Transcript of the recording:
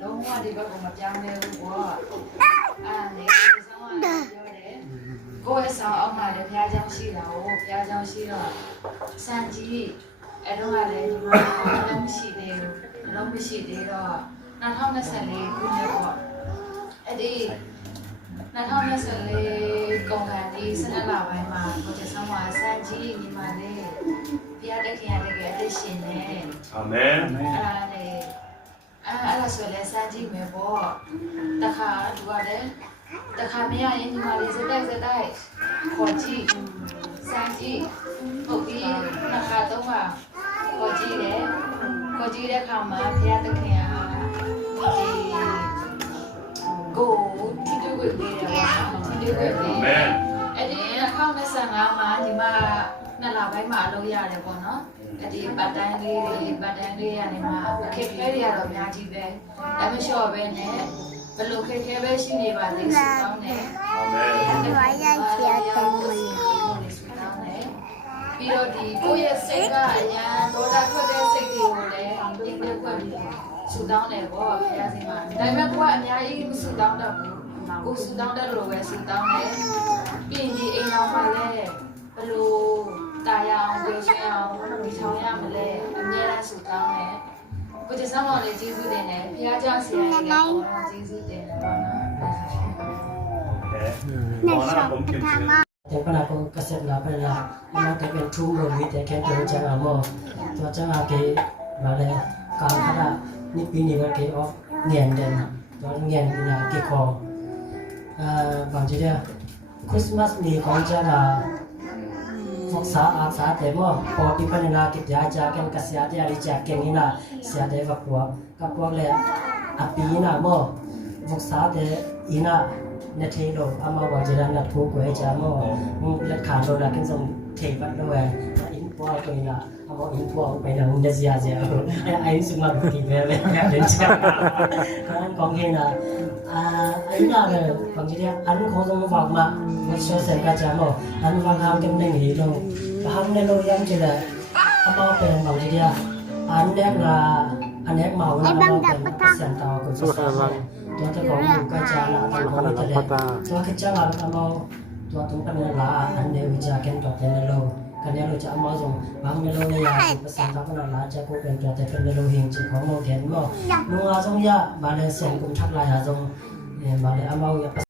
လုံးဝဒီဘက်ကမပြောင်းလဲဘူးပေါ့အဲ့လေဆောင်းကပြောတယ်ကိုယ့်ရဲ့ဆောင်းအောင်မှလည်းဘုရားကျောင်းရှိတာကိုဘုရားကျောင်းရှိတော့စံကြီးအဲ့တော့ကလည်းဒီမှာလည်းမရှိသေးဘူးလုံးမရှိသေးတော့2024ခုနှစ်ပေါ့အဲ့ဒီ2024ကုန်ကန်ဒီ12လပိုင်းမှာကိုကျဆောင်မှာစံကြီးညီမလေးဘုရားတခင်ရတကယ်အသက်ရှင်နေအာမင်အဲ့ဒါဆိုလဲစမ်းကြည့်မယ်ပေါ့တခါသူကလည်းတခါမရရင်ဒီမှာလေးစတိုက်ခေါ်ကြည့်စမ်းကြည့်ဟုတ်ပြီနှစ်ခါသုံးခါခေါ်ကြည့်တယ်ခေါ်ကြည့်တဲ့အခါမှာဘုရားသခင်ကဒီကိုထိတွေ့ခွင့်ပေးတယ်ပေါ့ထိတွေ့ခွင့်ပေးတယ်အဲ့ဒီ2025မှာဒီမှာနှစ်လပိုင်းမှာအလုပ်ရတယ်ပေါ့နော်အဲ့ဒီပတ်တန်းလေးရနေမှာအခက်ခဲတွေကတော့အများကြီးပဲဒါမှမဟုတ်ပဲနဲ့ဘလို့ခက်ခဲပဲရှိနေပါလေဆုတောင်းတယ်အာမင်ပြီးတော့ဒီကိုယ့်ရဲ့စိတ်ကအရန်ဒေါသထွက်တဲ့စိတ်တွေကိုလည်းတင်ပြခွင့်ဆုတောင်းတယ်ပေါ့ဘုရားရှင်မှာဒါပေမဲ့ကိုကအများကြီးမဆုတောင်းတတ်ဘူးကိုဆုတောင်းတတ်လို့ပဲဆုတောင်းတယ်ပြီးရင်ဒီအိမ်တော်မှာလည်းဘလို့တာရအောင်ပြောရှင်းအောင်ဒီဆောင်ရမလဲအများအားဆုတောင်းတယ်ကိုကျဆောင်တော်လေးကျေးဇူးတင်တယ်ဘုရားကျောင်းဆရာကြီးလည်းကျေးဇူးတင်တယ်ပေါ့နော်แต่ปนาก็กษัตริย์ลาเป็นลามันจะเป็นทุ่งโรวิแต่แค่ตัวจังอ่ะมั้งตัวจังอ่ะเกมาเลยการขนาดนี่ปีนี้ว่าเกออฟเงียนเด่นตัวเงียนปีน่ะเกคอบางทีเนี่ยคริสต์มาสนี่ของจังอ่ะฟอกษาอาสาแต่ว่าพอปีพันนากิจยาจากกันกษัตริย์ยาดิจากเก่งนี่น่ะเสียได้กับพวกเลยอ่ะปีน่ะมั้งฟอกษาแต่อีน่ะนัทเทโลอามาว่าจะรันนัทผู้ก่วยจามอมึงเล็ดขาโลดากินสมเทปัดด้วยอินพัวตัวน่ะอามาอินพัวไปนะมึงจะเสียไอ้สุมากี่เวลเลยเดินช้าการกองเฮน่ะไอ้น่ะเลยบางทีเนี่ยอันขอสมฟังมาวัดโซเซนกาจามออันฟังทางกันได้หีโลทางในโลยังจะได้อามาเป็นบางทีเนี่ยอันแรกละอันแรกเมาแล้วอามาเป็นเสียงตาก็จะตัวเจ้าของอยู่ก็จะละตัวของแต่ตัวคิดจะละเราตัวตรงกันละอันเดียวจะเก็นตัวเป็นโลกันเนี่ยเราจะเอามาส่งบางโลเนี่ยภาษาเขาก็ละจะกูเป็นตัวแต่เป็นโลหิงจีของโลเก็นบ่นัวส่งยาบาเลเซียนกุมทักลายส่งบาเลเอามา